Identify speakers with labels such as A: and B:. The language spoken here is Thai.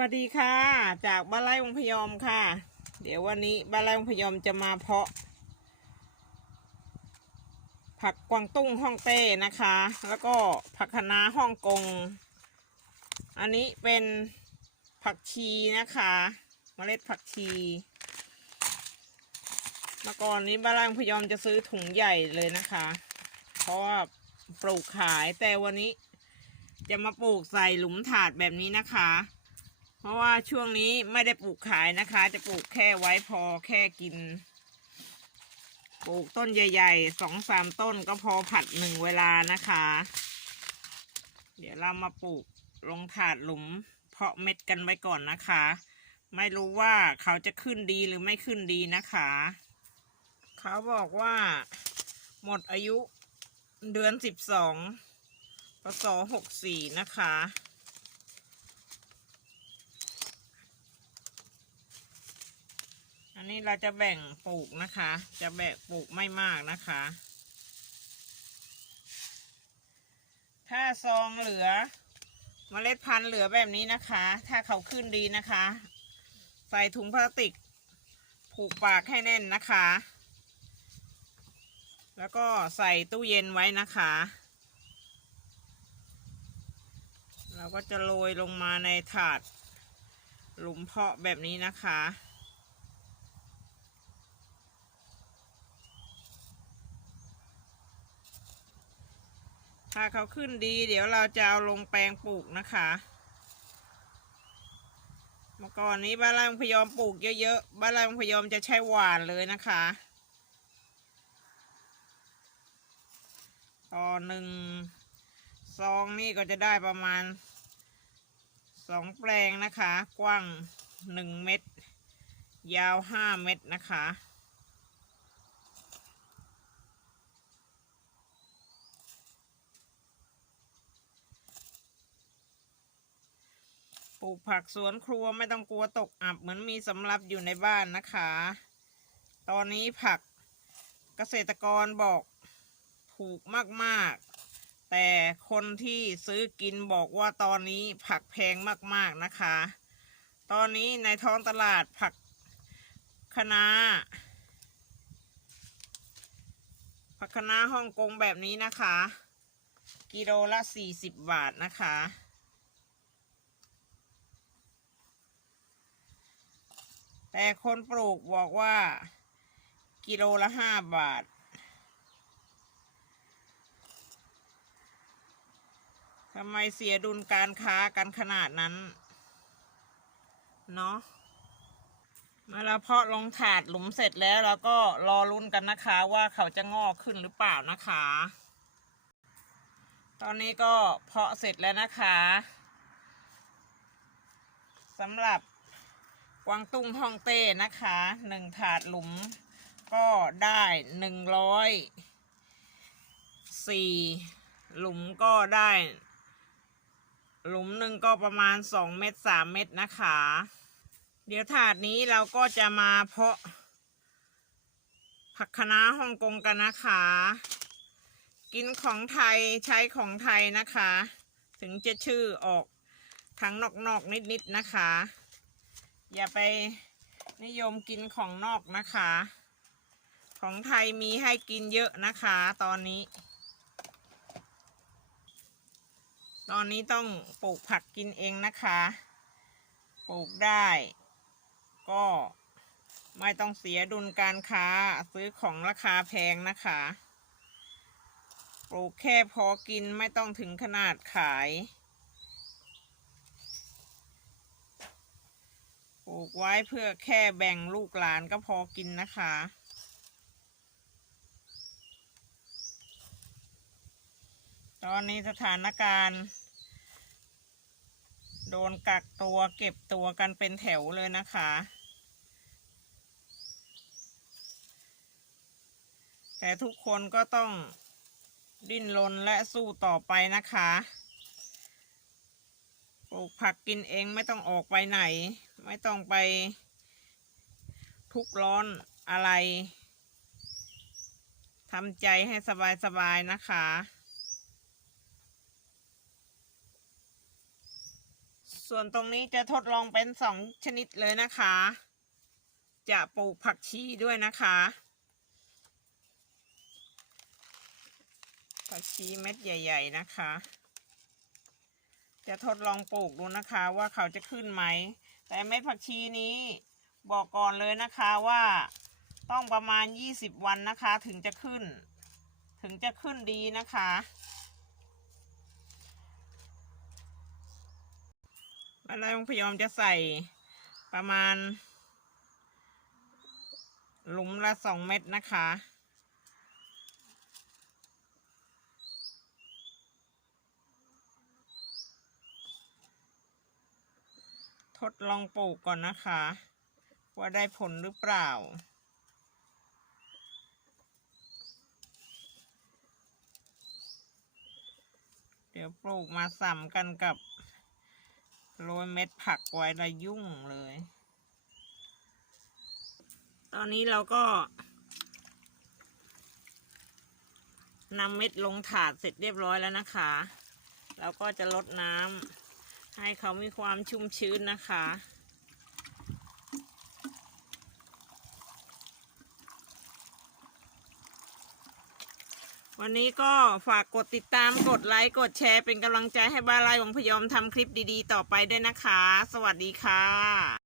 A: วัสดีค่ะ จากบ้านไร่วงพยอมค่ะ เดี๋ยววันนี้บ้านไร่วงพยอมจะมาเพาะ ผักกวางตุ้งฮ่องเต้นะคะ แล้วก็ผักคะน้าฮ่องกง อันนี้เป็นผักชีนะคะเมล็ดผักชีเมื่อก่อนนี้บ้านไร่วงพยอมจะซื้อถุงใหญ่เลยนะคะ เพราะว่าปลูกขายแต่วันนี้จะมาปลูกใส่หลุมถาดแบบนี้นะคะ เพราะว่าช่วงนี้ไม่ได้ปลูกขายนะคะ จะปลูกแค่ไว้พอแค่กิน ปลูกต้นใหญ่ๆสองสามต้นก็พอผัดหนึ่งเวลานะคะ เดี๋ยวเรามาปลูกลงถาดหลุม เพาะเม็ดกันไว้ก่อนนะคะ ไม่รู้ว่าเขาจะขึ้นดีหรือไม่ขึ้นดีนะคะ เขาบอกว่า หมดอายุเดือนสิบสองพศหกสี่นะคะ อันนี้เราจะแบ่งปลูกนะคะ จะแบ่งปลูกไม่มากนะคะ ถ้าซองเหลือมเมล็ดพันธุ์เหลือแบบนี้นะคะ ถ้าเขาขึ้นดีนะคะ ใส่ถุงพลาสติก ผูกปากให้แน่นนะคะ แล้วก็ใส่ตู้เย็นไว้นะคะ เราก็จะโรยลงมาในถาดหลุมเพาะแบบนี้นะคะ ถ้าเขาขึ้นดี เดี๋ยวเราจะเอาลงแปลงปลูกนะคะเมื่อก่อนนี้บ้านเราพยอมปลูกเยอะๆบ้านเราพยอมจะใช้หวานเลยนะคะต่อหนึ่งซองนี่ก็จะได้ประมาณสองแปลงนะคะ กว้างหนึ่งเมตร ยาวห้าเมตรนะคะ ปลูกผักสวนครัวไม่ต้องกลัวตกอับเหมือนมีสำรับอยู่ในบ้านนะคะ ตอนนี้ผักเกษตรกรบอกถูกมากๆ แต่คนที่ซื้อกินบอกว่าตอนนี้ผักแพงมากๆนะคะ ตอนนี้ในท้องตลาดผักคะน้าผักคะน้าฮ่องกงแบบนี้นะคะ กิโลละสี่สิบบาทนะคะ แต่คนปลูกบอกว่า กิโลละห้าบาททำไมเสียดุลการค้ากันขนาดนั้น เนาะมื่อเราเพาะลงถาดหลุมเสร็จแล้วเราก็รอลุ้นกันนะคะว่าเขาจะงอกขึ้นหรือเปล่านะคะ ตอนนี้ก็เพาะเสร็จแล้วนะคะสำหรับ กวางตุ้งฮ่องเต้นะคะหนึ่งถาดหลุมก็ได้หนึ่งร้อยสี่หลุมก็ได้ หลุมหนึ่งก็ประมาณสองเม็ดสามเม็ดนะคะ เดี๋ยวถาดนี้เราก็จะมาเพาะ ผักคะน้าฮ่องกงกันนะคะ กินของไทยใช้ของไทยนะคะ ถึงจะชื่อออกทั้งนอกๆนิดๆนะคะ อย่าไปนิยมกินของนอกนะคะ ของไทยมีให้กินเยอะนะคะตอนนี้ ตอนนี้ต้องปลูกผักกินเองนะคะ ปลูกได้ ก็ไม่ต้องเสียดุลการค้าซื้อของราคาแพงนะคะ ปลูกแค่พอกินไม่ต้องถึงขนาดขาย ลูกไว้เพื่อแค่แบ่งลูกหลานก็พอกินนะคะ ตอนนี้สถานการณ์ โดนกักตัวเก็บตัวกันเป็นแถวเลยนะคะ แต่ทุกคนก็ต้องดิ้นรนและสู้ต่อไปนะคะ ปลูกผักกินเองไม่ต้องออกไปไหน ไม่ต้องไป ทุกร้อนอะไรทำใจให้สบายๆนะคะส่วนตรงนี้จะทดลองเป็นสองชนิดเลยนะคะ จะปลูกผักชีด้วยนะคะ ผักชีเม็ดใหญ่ ๆ นะคะ จะทดลองปลูกดูนะคะว่าเขาจะขึ้นไหม แต่เม็ดผักชีนี้บอกก่อนเลยนะคะว่าต้องประมาณ 20 วันนะคะ ถึงจะขึ้น ถึงจะขึ้นดีนะคะ อะไรพยอมจะใส่ประมาณ หลุมละสองเม็ดนะคะ ดลองปลูกก่อนนะคะ ว่าได้ผลหรือเปล่า เดี๋ยวปลูกมาสัมกันกับโรยเม็ดผักไว้ละยุ่งเลย ตอนนี้เราก็นำเม็ดลงถาดเสร็จเรียบร้อยแล้วนะคะ เราก็จะลดน้ำ ให้เขามีความชุ่มชื้นนะคะ วันนี้ก็ฝากกดติดตามกดไลค์กดแชร์เป็นกำลังใจให้บ้านไร่ของพยอมทำคลิปดีๆ ต่อไปด้วยนะคะ สวัสดีค่ะ